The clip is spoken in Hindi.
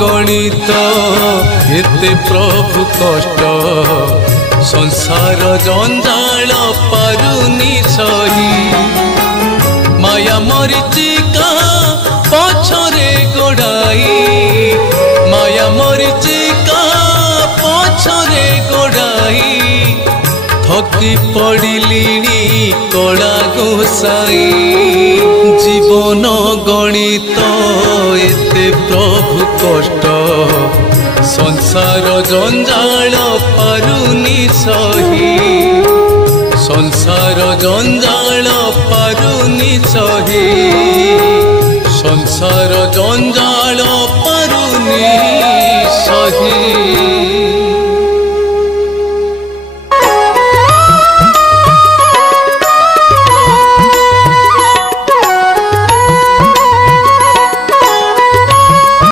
गणित एते प्रभु कष्ट संसार जंजाल पारुनी सही माया मरीचिका पछरे गोड़ाई माया मरीचिका पछरे गोड़ाई थकी पड़िलिणी कला गोसाई जीवन गणित एते प्रभु कष्ट संसार जंजाल पारुनी सही संसार जंजाल पारुनी सही संसार जंजाल पारुनी सही।